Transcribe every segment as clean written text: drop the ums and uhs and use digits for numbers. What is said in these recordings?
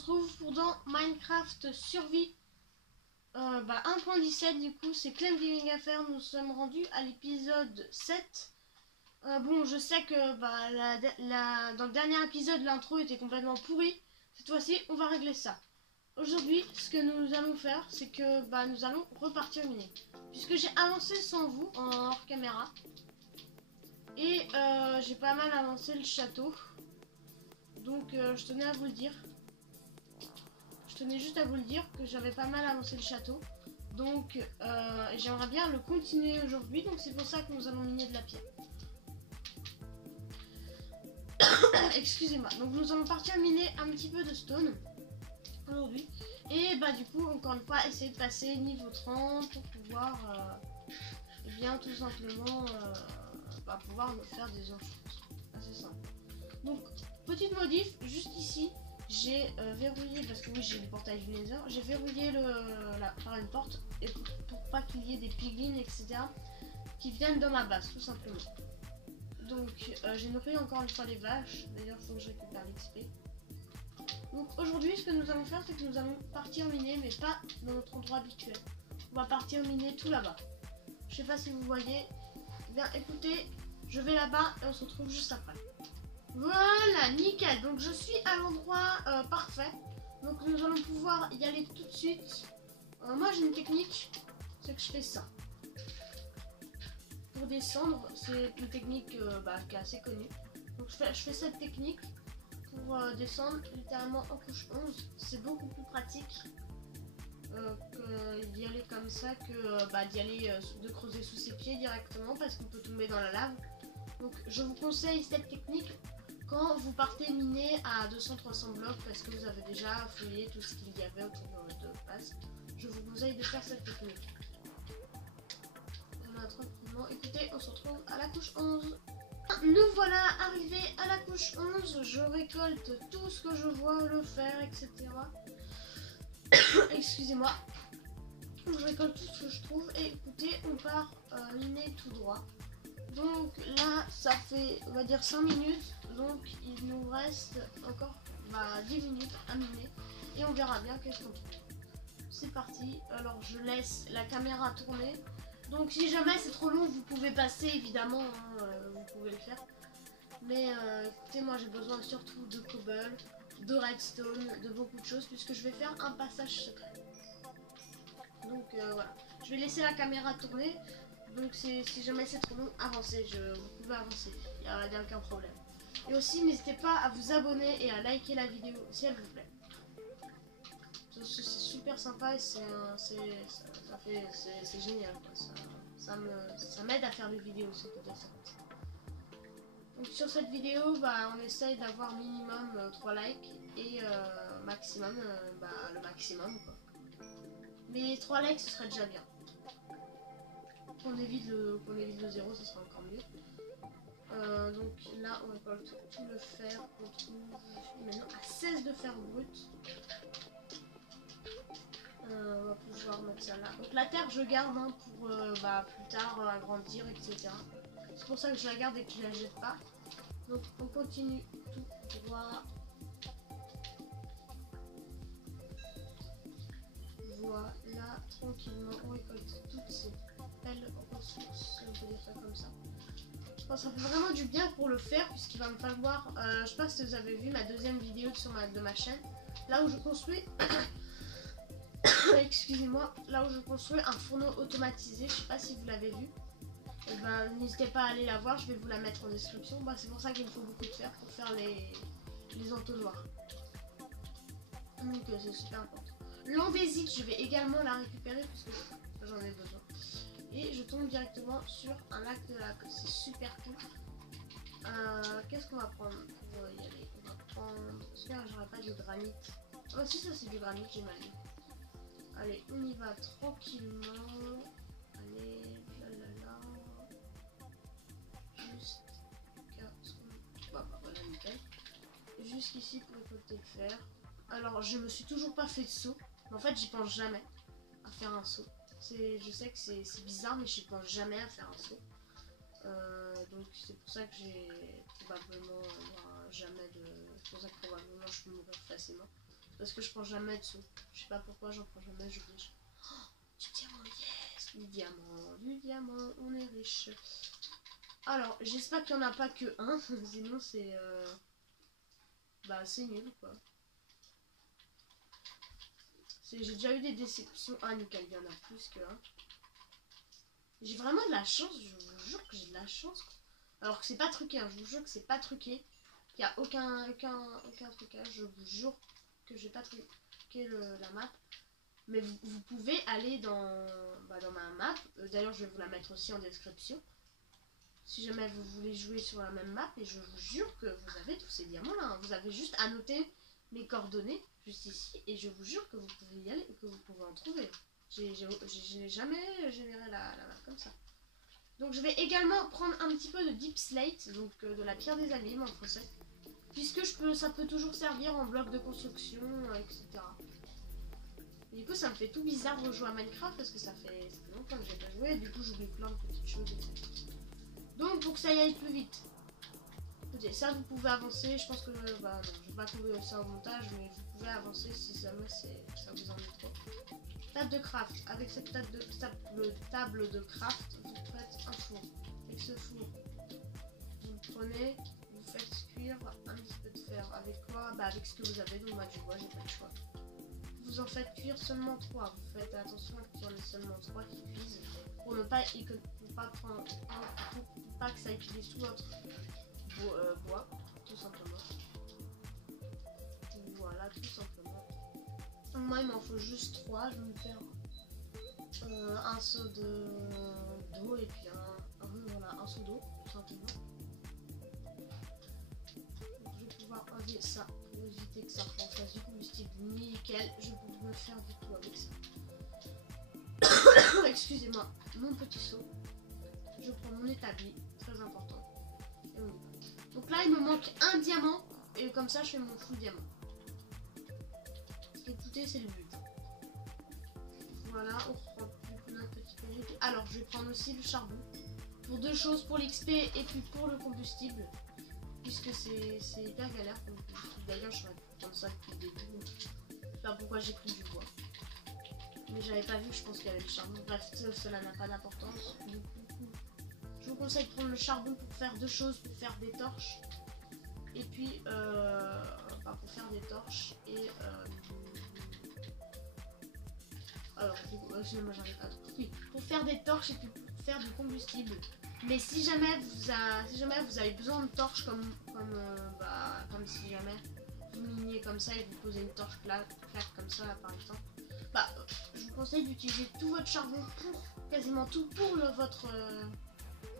retrouve pour dans Minecraft Survie 1.17. Du coup c'est Clem Gaming Affaires. Nous sommes rendus à l'épisode 7. Bon, je sais que dans le dernier épisode l'intro était complètement pourrie. Cette fois-ci on va régler ça. Aujourd'hui ce que nous allons faire c'est que nous allons repartir miner, puisque j'ai avancé sans vous en hors caméra. Et j'ai pas mal avancé le château. Donc je tenais à vous le dire. Je tenais juste à vous le dire que j'avais pas mal avancé le château. Donc j'aimerais bien le continuer aujourd'hui. Donc c'est pour ça que nous allons miner de la pierre. Excusez-moi. Donc nous allons partir miner un petit peu de stone aujourd'hui. Et du coup encore une fois essayer de passer niveau 30 pour pouvoir et bien tout simplement pouvoir me faire des enchantements. Assez simple. Donc petite modif juste ici. J'ai verrouillé, parce que oui j'ai le portail du Nether, j'ai verrouillé par une porte et pour pas qu'il y ait des piglins etc qui viennent dans ma base tout simplement. Donc j'ai nourri encore une fois les vaches, d'ailleurs il faut que je récupère l'XP. Donc aujourd'hui ce que nous allons faire c'est que nous allons partir miner, mais pas dans notre endroit habituel. On va partir miner tout là-bas. Je sais pas si vous voyez. Bien écoutez, je vais là-bas et on se retrouve juste après. Voilà, nickel. Donc je suis à l'endroit parfait. Donc nous allons pouvoir y aller tout de suite. Moi j'ai une technique, c'est que je fais ça. Pour descendre, c'est une technique qui est assez connue. Donc je fais cette technique pour descendre littéralement en couche 11. C'est beaucoup plus pratique d'y aller comme ça que d'y aller de creuser sous ses pieds directement, parce qu'on peut tomber dans la lave. Donc je vous conseille cette technique quand vous partez miner à 200-300 blocs, parce que vous avez déjà fouillé tout ce qu'il y avait autour de votre base. Je vous conseille de faire cette technique. Voilà, tranquillement. Écoutez, on se retrouve à la couche 11. Nous voilà arrivés à la couche 11. Je récolte tout ce que je vois, le fer, etc. Excusez-moi. Je récolte tout ce que je trouve. Et écoutez, on part miner tout droit. Donc là, ça fait, on va dire 5 minutes. Donc il nous reste encore 10 minutes à miner. Et on verra bien qu'est-ce qu'on trouve. C'est parti. Alors je laisse la caméra tourner. Donc si jamais c'est trop long, vous pouvez passer évidemment. Vous pouvez le faire. Mais écoutez, moi j'ai besoin surtout de cobble, de redstone, de beaucoup de choses, puisque je vais faire un passage secret. Donc voilà. Je vais laisser la caméra tourner. Donc si jamais c'est trop long, avancez, vous pouvez avancer, il n'y a aucun problème. Et aussi n'hésitez pas à vous abonner et à liker la vidéo si elle vous plaît. C'est super sympa et c'est génial quoi. Ça m'aide à faire des vidéos sur côté ça. Donc sur cette vidéo on essaye d'avoir minimum 3 likes et maximum le maximum quoi. Mais 3 likes ce serait déjà bien. Qu'on évite le 0, ce sera encore mieux. Donc là on récolte tout le fer qu'on trouve. Je suis maintenant à 16 de fer brut. On va pouvoir mettre ça là. Donc la terre je garde pour plus tard agrandir etc. C'est pour ça que je la garde et que je la jette pas. Donc on continue tout droit. Voilà, tranquillement on récolte toutes ces belles ressources, on peut dire ça comme ça. Je pense que ça fait vraiment du bien pour le faire, puisqu'il va me falloir, je sais pas si vous avez vu ma deuxième vidéo de ma chaîne, là où je construis, excusez-moi, là où je construis un fourneau automatisé, je sais pas si vous l'avez vu. N'hésitez pas à aller la voir, je vais vous la mettre en description. C'est pour ça qu'il me faut beaucoup de fer pour faire les entonnoirs. Donc c'est super important. L'andésite, je vais également la récupérer parce que j'en ai besoin. Et je tombe directement sur un lac de lave. C'est super cool. Qu'est-ce qu'on va prendre pour y aller? On va prendre... J'espère que j'aurai pas de granit. Oh si, ça c'est du granit, j'ai mal dit. Allez, on y va tranquillement. Allez, là. Voilà, nickel. Jusqu'ici pour récolter le fer. Alors, je me suis toujours pas fait de saut. Mais en fait, j'y pense jamais à faire un saut. Je sais que c'est bizarre, mais j'y pense jamais à faire un saut. Donc, c'est pour ça que j'ai probablement jamais de... C'est pour ça que probablement je peux mourir facilement. Parce que je prends jamais de sous. Je sais pas pourquoi j'en prends jamais, j'oublie. Oh, du diamant, yes! Du diamant, on est riche. Alors, j'espère qu'il n'y en a pas que un, sinon c'est... Bah, c'est nul, quoi. J'ai déjà eu des déceptions. Ah, nickel, il y en a plus que un. J'ai vraiment de la chance, je vous jure que j'ai de la chance. Alors que c'est pas truqué, hein, je vous jure que c'est pas truqué. Il n'y a aucun trucage, je vous jure que j'ai pas truqué la map. Mais vous pouvez aller dans ma map. D'ailleurs, je vais vous la mettre aussi en description. Si jamais vous voulez jouer sur la même map, et je vous jure que vous avez tous ces diamants là. Hein. Vous avez juste à noter mes coordonnées juste ici, et je vous jure que vous pouvez y aller et que vous pouvez en trouver. Je n'ai jamais généré la map comme ça. Donc je vais également prendre un petit peu de deep slate, donc de la pierre des abîmes en français. Puisque ça peut toujours servir en bloc de construction, etc. Et du coup ça me fait tout bizarre de rejouer à Minecraft parce que ça fait longtemps que j'ai pas joué, et du coup j'oublie plein de petites choses, etc. Donc pour que ça y aille plus vite. Écoutez, ça vous pouvez avancer, je pense que non, je vais pas trouver ça au montage, mais vous pouvez avancer si jamais ça vous ennuie trop. Table de craft, avec cette table de craft, vous faites un four. Avec ce four, vous le prenez, vous faites cuire un petit peu de fer. Avec quoi? Bah avec ce que vous avez, donc moi du bois, j'ai pas le choix. Vous en faites cuire seulement 3, vous faites attention qu'il y en ait seulement 3 qui cuisent, pour ne pas, pour pas que ça utilise tout votre bois, tout simplement. Voilà, tout simplement. Moi il m'en faut juste 3, je vais me faire un seau d'eau et puis un seau d'eau, tout simplement. Donc, je vais pouvoir enlever ça pour éviter que ça fasse du combustible nickel. Je peux me faire du tout avec ça. Excusez-moi, mon petit seau. Je prends mon établi, très important. Et on y va. Donc là il me manque un diamant et comme ça je fais mon full diamant. Écoutez, c'est le but. Voilà, on reprend notre petit périple. Alors je vais prendre aussi le charbon. Pour deux choses, pour l'XP et puis pour le combustible. Puisque c'est hyper galère pour le combustible. D'ailleurs je vais prendre ça depuis le début. Je sais pas pourquoi j'ai pris du bois. Mais j'avais pas vu, je pense qu'il y avait le charbon. Bref, cela n'a pas d'importance. Je vous conseille de prendre le charbon pour faire deux choses, pour faire des torches. Et puis, pour faire des torches et... alors, excusez-moi, j'arrive pas à trouver. Oui, pour faire des torches et puis pour faire du combustible. Mais si jamais vous avez besoin de torches comme si jamais vous miniez comme ça et vous posez une torche claire comme ça, là, par exemple. Je vous conseille d'utiliser tout votre charbon pour quasiment tout pour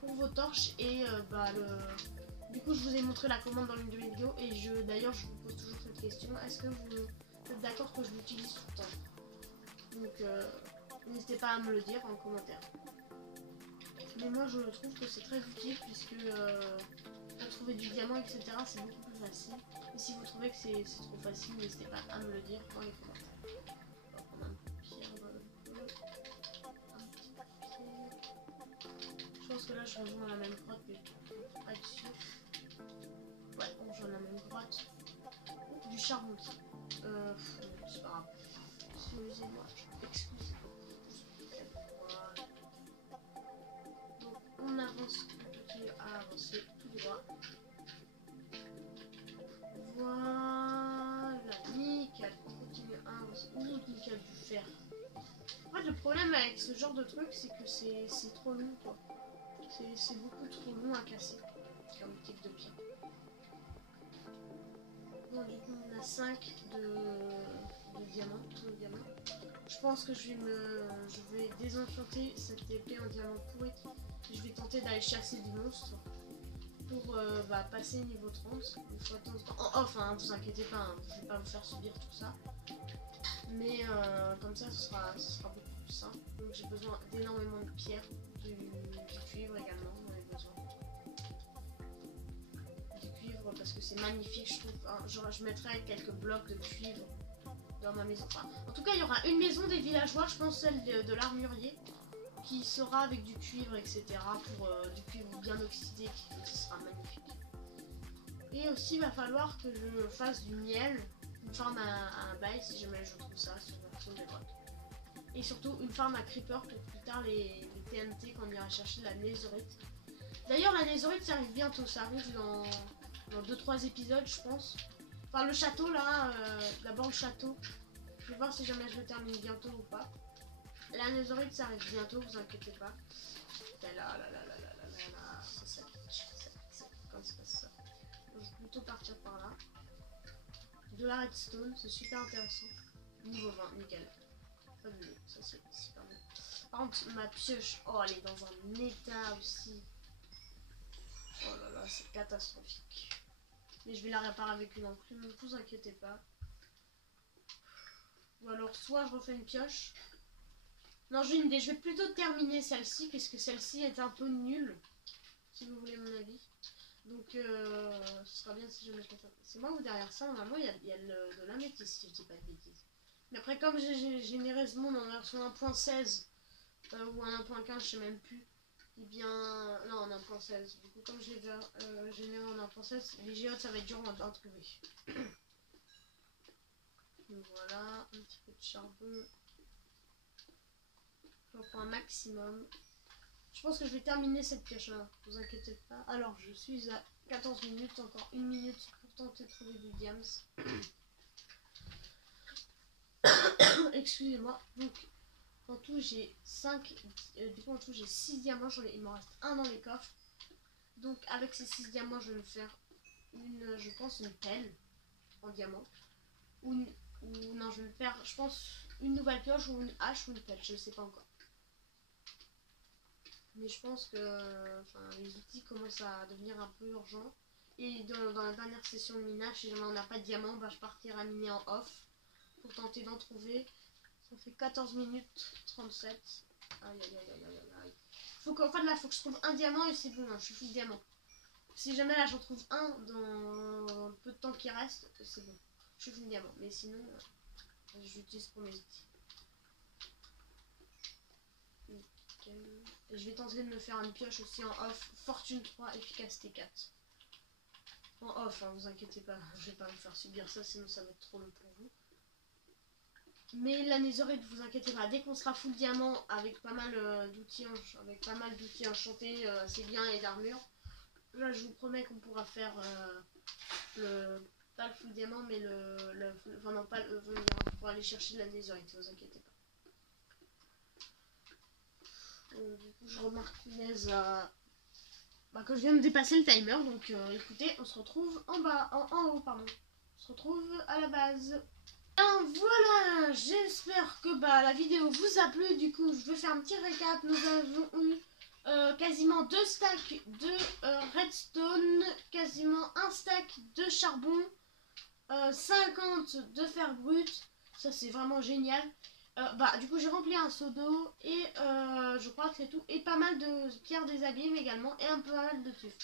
pour vos torches et du coup je vous ai montré la commande dans une de mes vidéos et d'ailleurs je vous pose toujours cette question, est-ce que vous êtes d'accord que je l'utilise tout le temps? Donc n'hésitez pas à me le dire en commentaire. Mais moi je trouve que c'est très utile puisque pour trouver du diamant etc c'est beaucoup plus facile. Et si vous trouvez que c'est trop facile, n'hésitez pas à me le dire dans les commentaires. Je pense que là je rejoins la même grotte mais pas dessus. Ouais, on rejoint la même grotte. Du charbon. C'est pas grave. Excusez-moi, excusez-moi. Donc on avance, on continue à avancer tout droit. Voilà, nickel. On continue à avancer. Nickel, du fer. En fait, le problème avec ce genre de truc, c'est que c'est trop long, quoi. C'est beaucoup trop long à casser comme type de pierre. Bon, du coup, on a 5 de diamants. Je pense que je vais désenchanter cette épée en diamant pourri. Je vais tenter d'aller chasser des monstres pour passer niveau 30. Une fois de temps en temps. Enfin, ne vous inquiétez pas, hein, je vais pas vous faire subir tout ça. Mais comme ça, ce sera beaucoup plus simple. Donc j'ai besoin d'énormément de pierres, du cuivre également, j'en ai besoin. Du cuivre parce que c'est magnifique, je trouve. Hein, genre, je mettrai quelques blocs de cuivre dans ma maison. Enfin, en tout cas, il y aura une maison des villageois, je pense celle de l'armurier, qui sera avec du cuivre, etc. Pour du cuivre bien oxydé, qui sera magnifique. Et aussi, il va falloir que je fasse du miel. une farm à un bail si jamais je trouve ça sur la version des grottes. Et surtout une farm à creeper pour plus tard les TNT quand on ira chercher la netherite. D'ailleurs la netherite ça arrive bientôt, ça arrive dans 2-3 épisodes je pense. Enfin le château là, d'abord le château. Je vais voir si jamais je le termine bientôt ou pas. La netherite ça arrive bientôt, vous inquiétez pas. Là, ça pique, quand c'est pas ça. Je vais plutôt partir par là. De la redstone, c'est super intéressant. Niveau 20, nickel. Fabuleux, ça c'est super bon. Par contre, ma pioche, oh elle est dans un état aussi. Oh là là, c'est catastrophique. Mais je vais la réparer avec une enclume, ne vous inquiétez pas. Ou alors, soit je refais une pioche. Non, j'ai une idée, je vais plutôt terminer celle-ci, puisque celle-ci est un peu nulle. Si vous voulez mon avis. Donc, ce sera bien si je mets ça. C'est moi ou derrière ça, normalement, il y a de l'améthyste, si je dis pas de bêtises. Mais après, comme j'ai généré ce monde en version 1.16 ou en 1.15, je sais même plus. Eh bien, non, en 1.16. Du coup, comme je l'ai généré en 1.16, les géodes, ça va être dur à trouver. Donc voilà, un petit peu de charbon. J'en prends un maximum. Je pense que je vais terminer cette pioche-là, vous inquiétez pas. Alors, je suis à 14 minutes, encore 1 minute pour tenter de trouver du diams. Excusez-moi. Donc, en tout, j'ai 5. Du coup, en tout, j'ai 6 diamants. Il m'en reste un dans les coffres. Donc, avec ces 6 diamants, je vais me faire je pense, une pelle en diamant. Ou non, je vais me faire, je pense, une nouvelle pioche ou une hache ou une pelle. Je ne sais pas encore. Mais je pense que les outils commencent à devenir un peu urgents. Et dans la dernière session de minage, si jamais on n'a pas de diamant, bah, je partirai miner en off pour tenter d'en trouver. Ça fait 14 minutes 37. Aïe aïe aïe aïe aïe aïe. Faut que je trouve un diamant et c'est bon, hein, je suis full diamant. Si jamais là j'en trouve un dans le peu de temps qui reste, c'est bon. Je suis full diamant. Mais sinon, j'utilise pour mes outils. Et je vais tenter de me faire une pioche aussi en off. Fortune 3, efficacité 4. En off, hein, vous inquiétez pas. Je vais pas me faire subir ça, sinon ça va être trop long pour vous. Mais la netherite, vous inquiétez pas. Dès qu'on sera full diamant avec pas mal d'outils enchantés assez bien et d'armure, là je vous promets qu'on pourra faire pas le full diamant, mais enfin non, pas le pour aller chercher de la netherite, vous inquiétez pas. Du coup, je remarque que je viens de dépasser le timer, donc écoutez, on se retrouve en haut, pardon. On se retrouve à la base. Bien, voilà, j'espère que la vidéo vous a plu. Du coup, je vais faire un petit récap. Nous avons eu quasiment 2 stacks de redstone, quasiment un stack de charbon, 50 de fer brut. Ça, c'est vraiment génial. Du coup j'ai rempli un seau d'eau et je crois que c'est tout, et pas mal de pierres des abîmes également et un peu mal de tuf.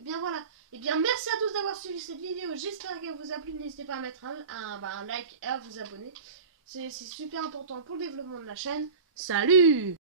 Et bien voilà, et bien merci à tous d'avoir suivi cette vidéo, j'espère qu'elle vous a plu. N'hésitez pas à mettre un like et à vous abonner, c'est super important pour le développement de la chaîne. Salut!